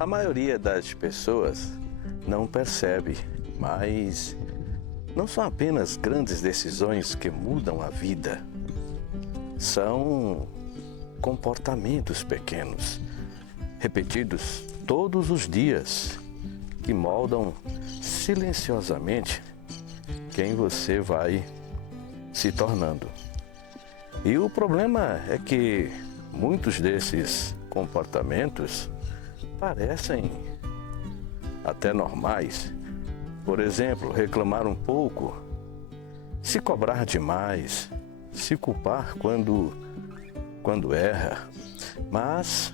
A maioria das pessoas não percebe, mas não são apenas grandes decisões que mudam a vida. São comportamentos pequenos, repetidos todos os dias, que moldam silenciosamente quem você vai se tornando. E o problema é que muitos desses comportamentos parecem até normais. Por exemplo, reclamar um pouco, se cobrar demais, se culpar quando erra. Mas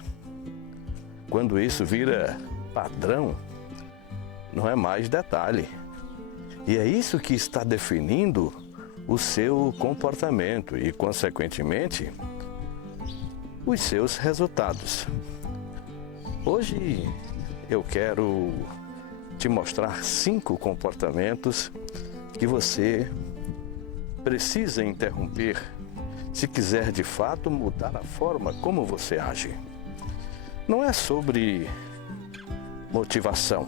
quando isso vira padrão, não é mais detalhe. E é isso que está definindo o seu comportamento e, consequentemente, os seus resultados. Hoje eu quero te mostrar 5 comportamentos que você precisa interromper se quiser de fato mudar a forma como você age. Não é sobre motivação,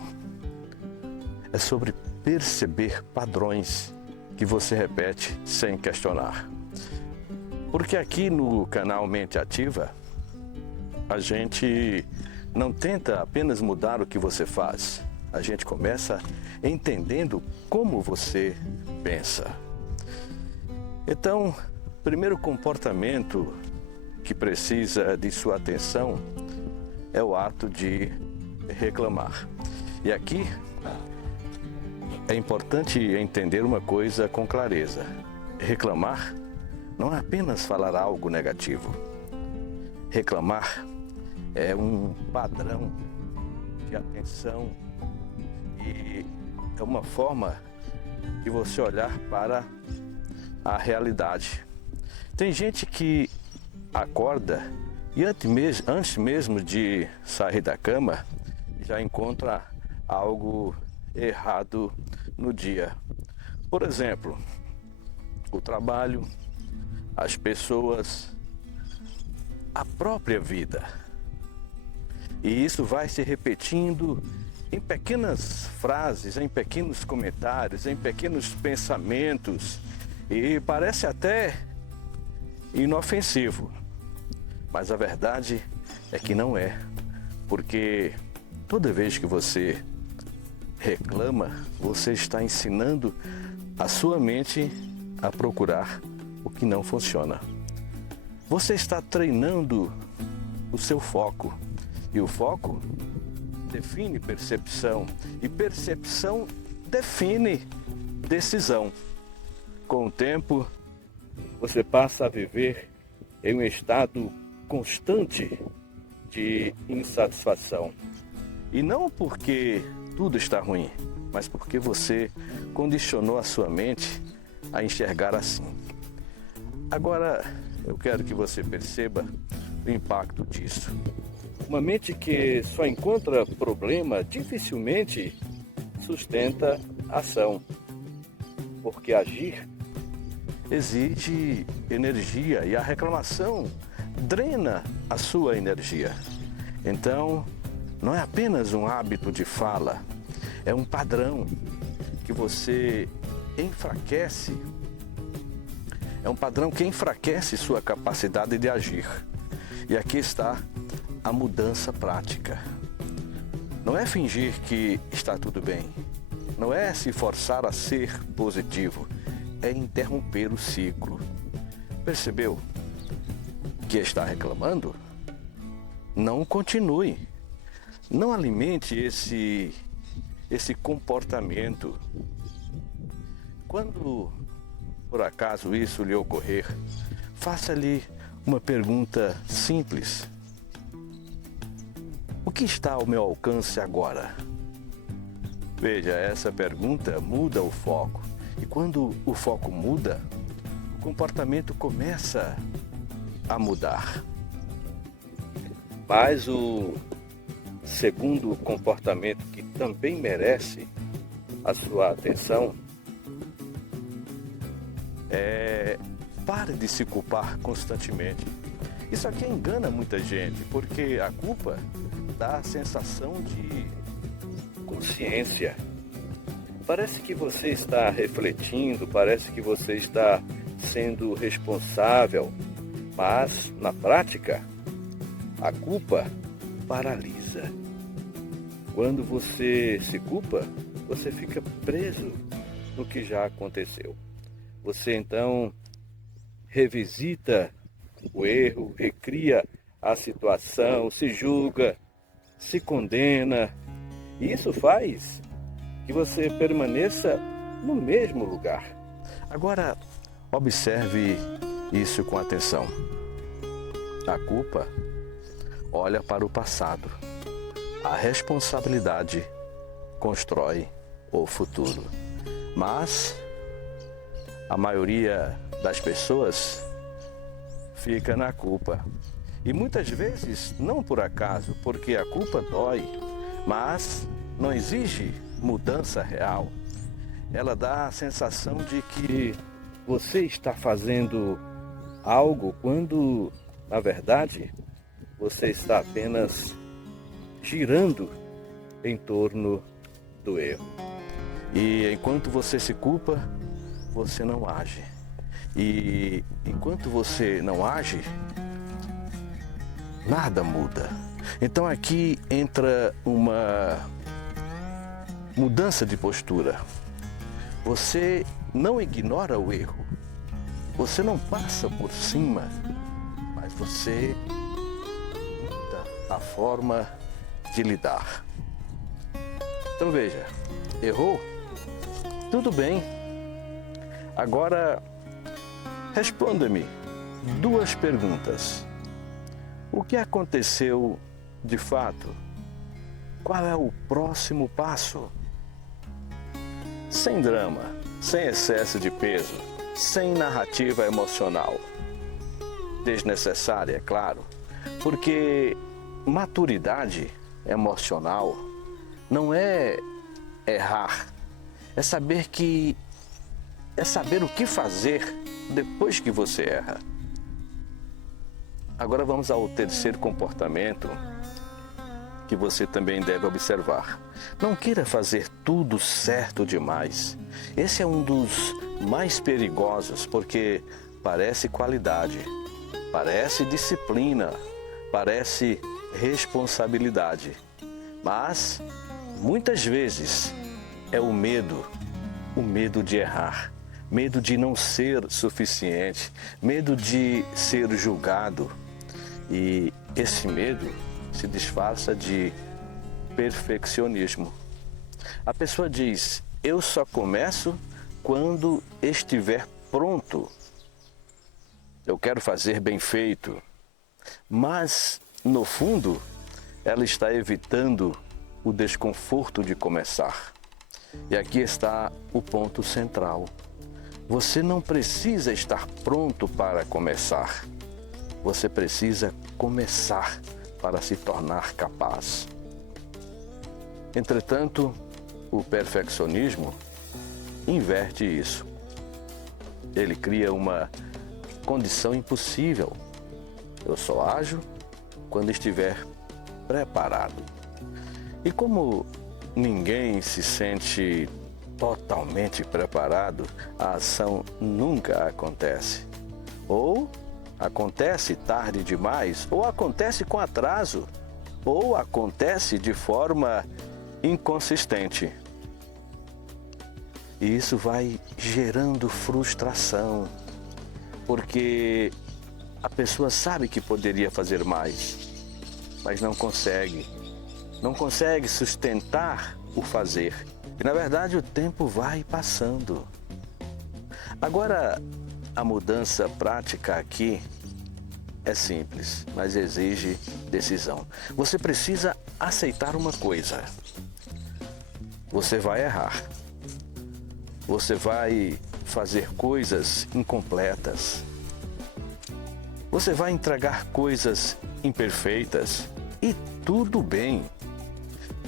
é sobre perceber padrões que você repete sem questionar. Porque aqui no canal Mente Ativa, a gente não tenta apenas mudar o que você faz. A gente começa entendendo como você pensa. Então, o primeiro comportamento que precisa de sua atenção é o ato de reclamar. E aqui é importante entender uma coisa com clareza. Reclamar não é apenas falar algo negativo. Reclamar é um padrão de atenção e é uma forma de você olhar para a realidade. Tem gente que acorda e antes mesmo de sair da cama já encontra algo errado no dia. Por exemplo, o trabalho, as pessoas, a própria vida. E isso vai se repetindo em pequenas frases, em pequenos comentários, em pequenos pensamentos, e parece até inofensivo. Mas a verdade é que não é, porque toda vez que você reclama, você está ensinando a sua mente a procurar o que não funciona. Você está treinando o seu foco, e o foco define percepção, e percepção define decisão. Com o tempo, você passa a viver em um estado constante de insatisfação. E não porque tudo está ruim, mas porque você condicionou a sua mente a enxergar assim. Agora, eu quero que você perceba o impacto disso. Uma mente que só encontra problema dificilmente sustenta ação, porque agir exige energia e a reclamação drena a sua energia. Então, não é apenas um hábito de fala, é um padrão que você enfraquece. É um padrão que enfraquece sua capacidade de agir. E aqui está a mudança prática. Não é fingir que está tudo bem. Não é se forçar a ser positivo. É interromper o ciclo. Percebeu que está reclamando? Não continue. Não alimente esse comportamento. Quando por acaso isso lhe ocorrer, faça-lhe uma pergunta simples. O que está ao meu alcance agora? Veja, essa pergunta muda o foco. E quando o foco muda, o comportamento começa a mudar. Mas o segundo comportamento que também merece a sua atenção pare de se culpar constantemente. Isso aqui engana muita gente, porque a culpa dá a sensação de consciência. Parece que você está refletindo, parece que você está sendo responsável, mas na prática, a culpa paralisa. Quando você se culpa, você fica preso no que já aconteceu. Você então revisita o erro, recria a situação, se julga, se condena. E isso faz que você permaneça no mesmo lugar. Agora, observe isso com atenção. A culpa olha para o passado. A responsabilidade constrói o futuro. Mas a maioria das pessoas fica na culpa. E muitas vezes, não por acaso, porque a culpa dói, mas não exige mudança real. Ela dá a sensação de que você está fazendo algo quando, na verdade, você está apenas girando em torno do erro. E enquanto você se culpa, você não age. E enquanto você não age, nada muda. Então aqui entra uma mudança de postura. Você não ignora o erro. Você não passa por cima, mas você muda a forma de lidar. Então veja, errou? Tudo bem. Agora, responda-me 2 perguntas. O que aconteceu de fato? Qual é o próximo passo? Sem drama, sem excesso de peso, sem narrativa emocional. Desnecessária, é claro, porque maturidade emocional não é errar, é saber o que fazer depois que você erra. Agora vamos ao terceiro comportamento que você também deve observar. Não queira fazer tudo certo demais. Esse é um dos mais perigosos, porque parece qualidade, parece disciplina, parece responsabilidade. Mas, muitas vezes, é o medo de errar, medo de não ser suficiente, medo de ser julgado. E esse medo se disfarça de perfeccionismo. A pessoa diz: eu só começo quando estiver pronto. Eu quero fazer bem feito. Mas, no fundo, ela está evitando o desconforto de começar. E aqui está o ponto central. Você não precisa estar pronto para começar. Você precisa começar para se tornar capaz. Entretanto, o perfeccionismo inverte isso. Ele cria uma condição impossível. Eu só ajo quando estiver preparado. E como ninguém se sente totalmente preparado, a ação nunca acontece. Ou acontece tarde demais, ou acontece com atraso, ou acontece de forma inconsistente. E isso vai gerando frustração, porque a pessoa sabe que poderia fazer mais, mas não consegue sustentar o fazer. E na verdade o tempo vai passando. Agora, a mudança prática aqui é simples, mas exige decisão. Você precisa aceitar uma coisa. Você vai errar. Você vai fazer coisas incompletas. Você vai entregar coisas imperfeitas. E tudo bem,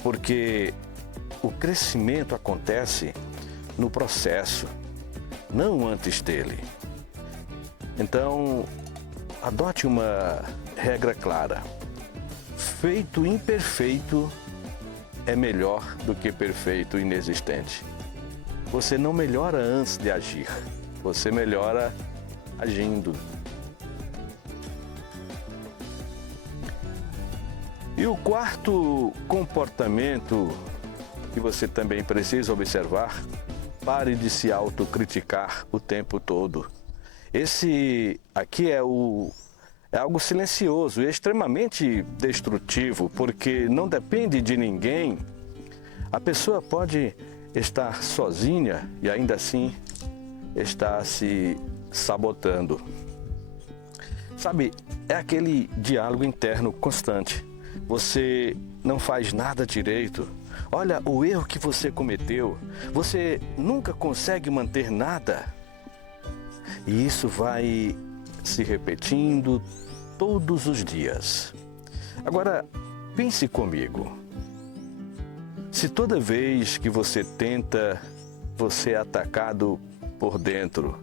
porque o crescimento acontece no processo, não antes dele. Então, adote uma regra clara. perfeito imperfeito é melhor do que perfeito inexistente. Você não melhora antes de agir, você melhora agindo. E o quarto comportamento que você também precisa observar: pare de se autocriticar o tempo todo. Esse aqui é algo silencioso e extremamente destrutivo, porque não depende de ninguém. A pessoa pode estar sozinha e ainda assim está se sabotando. Sabe, é aquele diálogo interno constante. Você não faz nada direito. Olha o erro que você cometeu. Você nunca consegue manter nada. E isso vai se repetindo todos os dias. Agora, pense comigo. Se toda vez que você tenta, você é atacado por dentro,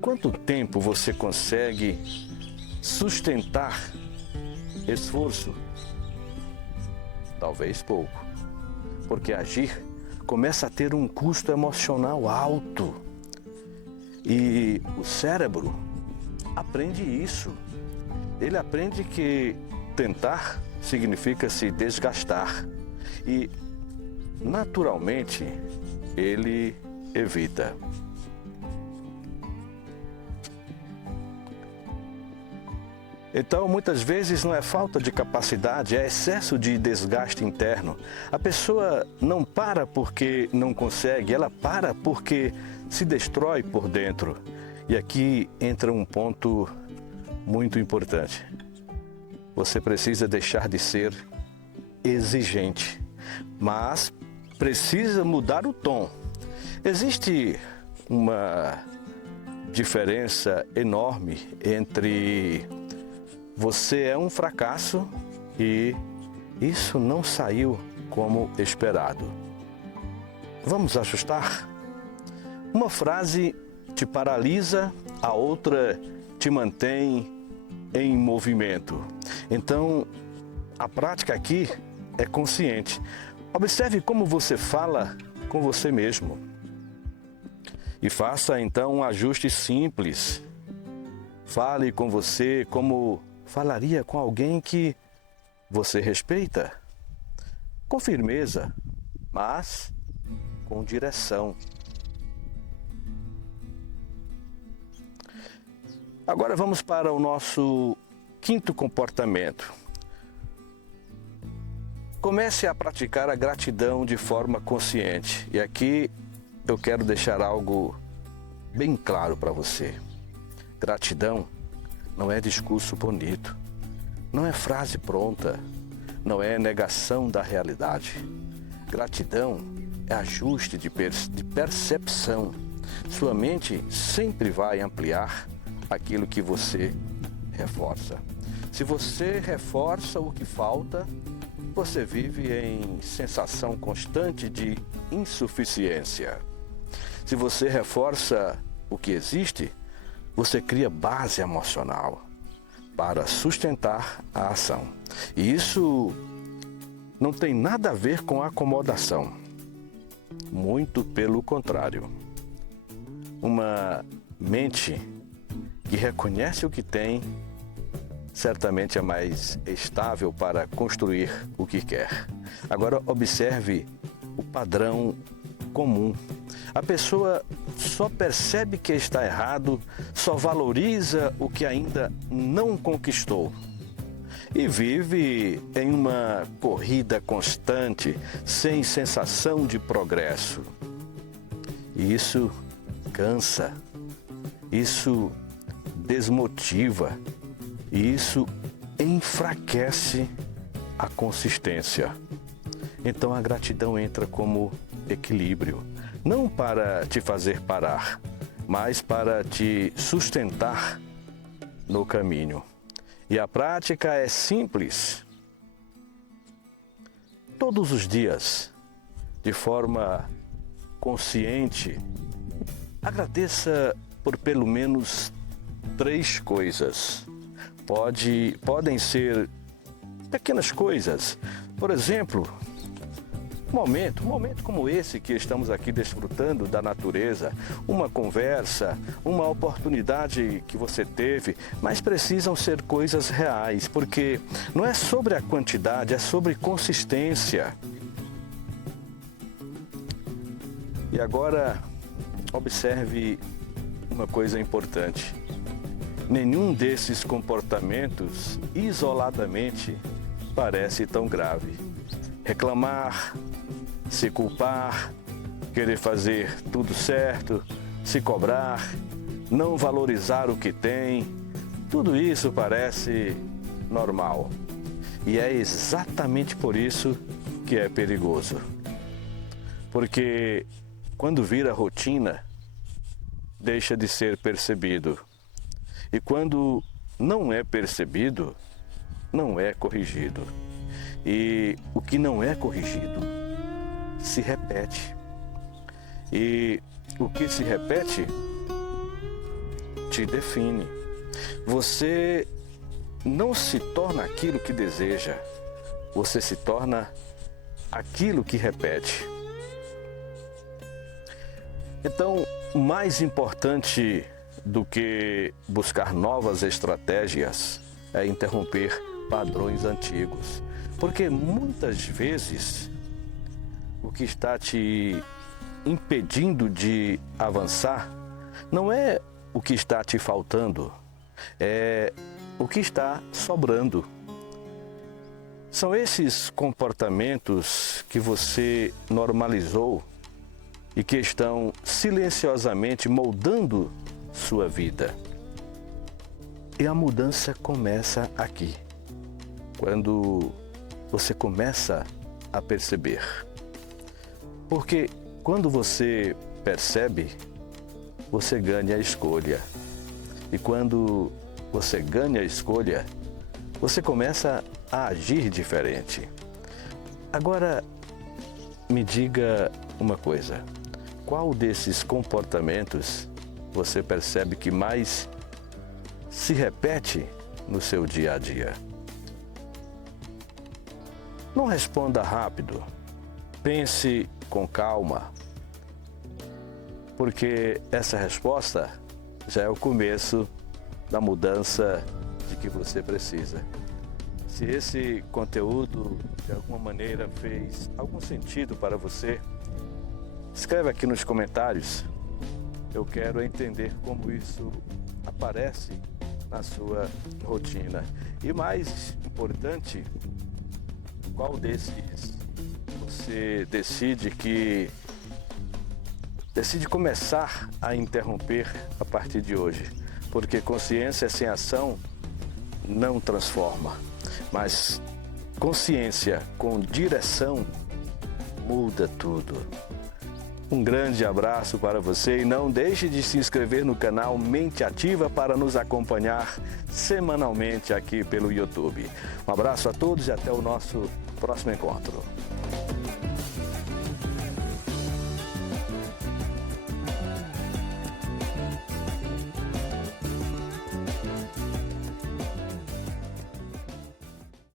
quanto tempo você consegue sustentar esforço? Talvez pouco, porque agir começa a ter um custo emocional alto. E o cérebro aprende isso. Ele aprende que tentar significa se desgastar e, naturalmente, ele evita. Então, muitas vezes não é falta de capacidade, é excesso de desgaste interno. A pessoa não para porque não consegue, ela para porque se destrói por dentro. E aqui entra um ponto muito importante. Você precisa deixar de ser exigente, mas precisa mudar o tom. Existe uma diferença enorme entre você é um fracasso e isso não saiu como esperado. Vamos ajustar? Uma frase te paralisa, a outra te mantém em movimento. Então, a prática aqui é consciente. Observe como você fala com você mesmo. E faça então um ajuste simples. Fale com você como falaria com alguém que você respeita. Com firmeza, mas com direção. Agora vamos para o nosso quinto comportamento. Comece a praticar a gratidão de forma consciente. E aqui eu quero deixar algo bem claro para você. Gratidão não é discurso bonito, não é frase pronta, não é negação da realidade. Gratidão é ajuste de percepção. Sua mente sempre vai ampliar aquilo que você reforça. Se você reforça o que falta, você vive em sensação constante de insuficiência. Se você reforça o que existe, você cria base emocional para sustentar a ação. E isso não tem nada a ver com acomodação. Muito pelo contrário. Uma mente que reconhece o que tem, certamente é mais estável para construir o que quer. Agora observe o padrão comum. A pessoa só percebe que está errado, só valoriza o que ainda não conquistou. E vive em uma corrida constante, sem sensação de progresso. E isso cansa, isso desmotiva, e isso enfraquece a consistência. Então a gratidão entra como equilíbrio, não para te fazer parar, mas para te sustentar no caminho. E a prática é simples. Todos os dias, de forma consciente, agradeça por pelo menos 3 coisas. Podem ser pequenas coisas. Por exemplo, um momento como esse que estamos aqui desfrutando da natureza, uma conversa, uma oportunidade que você teve, mas precisam ser coisas reais, porque não é sobre a quantidade, é sobre consistência. E agora, observe uma coisa importante. Nenhum desses comportamentos, isoladamente, parece tão grave. Reclamar, se culpar, querer fazer tudo certo, se cobrar, não valorizar o que tem, tudo isso parece normal. E é exatamente por isso que é perigoso. Porque quando vira rotina, deixa de ser percebido. E quando não é percebido, não é corrigido. E o que não é corrigido se repete. E o que se repete te define. Você não se torna aquilo que deseja, você se torna aquilo que repete. Então, mais importante do que buscar novas estratégias é interromper padrões antigos. Porque muitas vezes o que está te impedindo de avançar não é o que está te faltando, é o que está sobrando. São esses comportamentos que você normalizou e que estão silenciosamente moldando sua vida. E a mudança começa aqui, quando você começa a perceber. Porque quando você percebe, você ganha a escolha. E quando você ganha a escolha, você começa a agir diferente. Agora, me diga uma coisa. Qual desses comportamentos você percebe que mais se repete no seu dia a dia? Não responda rápido. Pense com calma, porque essa resposta já é o começo da mudança de que você precisa. Se esse conteúdo de alguma maneira fez algum sentido para você, escreve aqui nos comentários. Eu quero entender como isso aparece na sua rotina. E mais importante, qual desses você decide começar a interromper a partir de hoje? Porque consciência sem ação não transforma, mas consciência com direção muda tudo. Um grande abraço para você e não deixe de se inscrever no canal Mente Ativa para nos acompanhar semanalmente aqui pelo YouTube. Um abraço a todos e até o nosso próximo encontro.